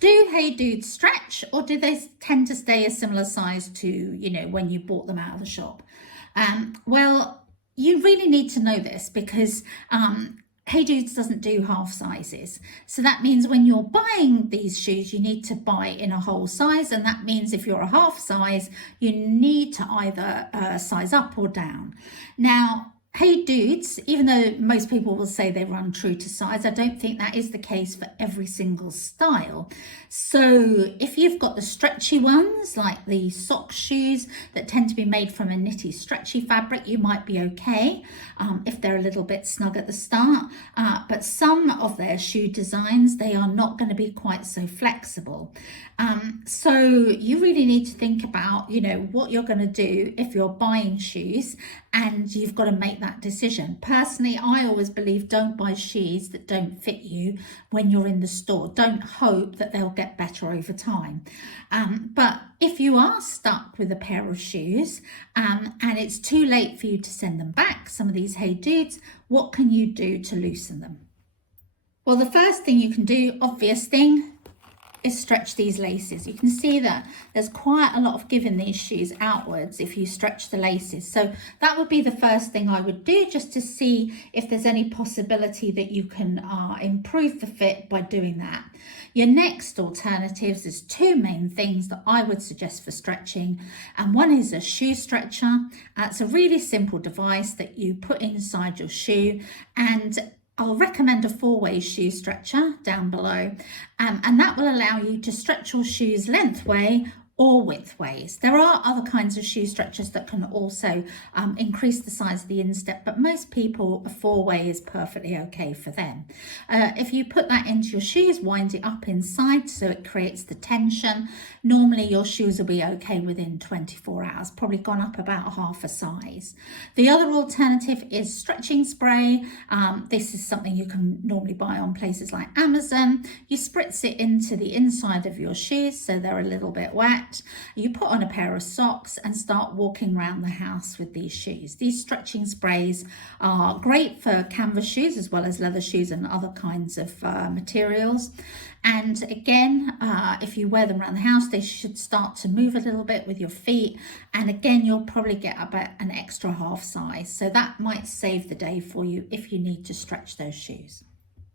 Do Hey Dudes stretch, or do they tend to stay a similar size to, when you bought them out of the shop? Well, you really need to know this because Hey Dudes doesn't do half sizes. So that means when you're buying these shoes, you need to buy in a whole size. And that means if you're a half size, you need to either size up or down. Now, Hey Dudes, even though most people will say they run true to size, I don't think that is the case for every single style. So if you've got the stretchy ones, like the sock shoes that tend to be made from a knitty stretchy fabric, you might be okay if they're a little bit snug at the start. But some of their shoe designs, they are not going to be quite so flexible. So you really need to think about, what you're going to do if you're buying shoes, and you've got to make that decision. Personally, I always believe don't buy shoes that don't fit you when you're in the store. Don't hope that they'll get better over time. But if you are stuck with a pair of shoes and it's too late for you to send them back, some of these Hey Dudes, what can you do to loosen them? Well, the first thing you can do, obvious thing, is stretch these laces. You can see that there's quite a lot of give in these shoes outwards if you stretch the laces. So that would be the first thing I would do, just to see if there's any possibility that you can improve the fit by doing that. Your next alternatives is two main things that I would suggest for stretching, and one is a shoe stretcher. It's a really simple device that you put inside your shoe, and I'll recommend a 4-way shoe stretcher down below, and that will allow you to stretch your shoes lengthway or widthways. There are other kinds of shoe stretchers that can also increase the size of the instep, but most people, a 4-way is perfectly okay for them. If you put that into your shoes, wind it up inside so it creates the tension, normally your shoes will be okay within 24 hours, probably gone up about half a size. The other alternative is stretching spray. This is something you can normally buy on places like Amazon. You spritz it into the inside of your shoes so they're a little bit wet. You put on a pair of socks and start walking around the house with these shoes. These stretching sprays are great for canvas shoes as well as leather shoes and other kinds of materials. And again, if you wear them around the house, they should start to move a little bit with your feet. And again, you'll probably get about an extra half size. So that might save the day for you if you need to stretch those shoes.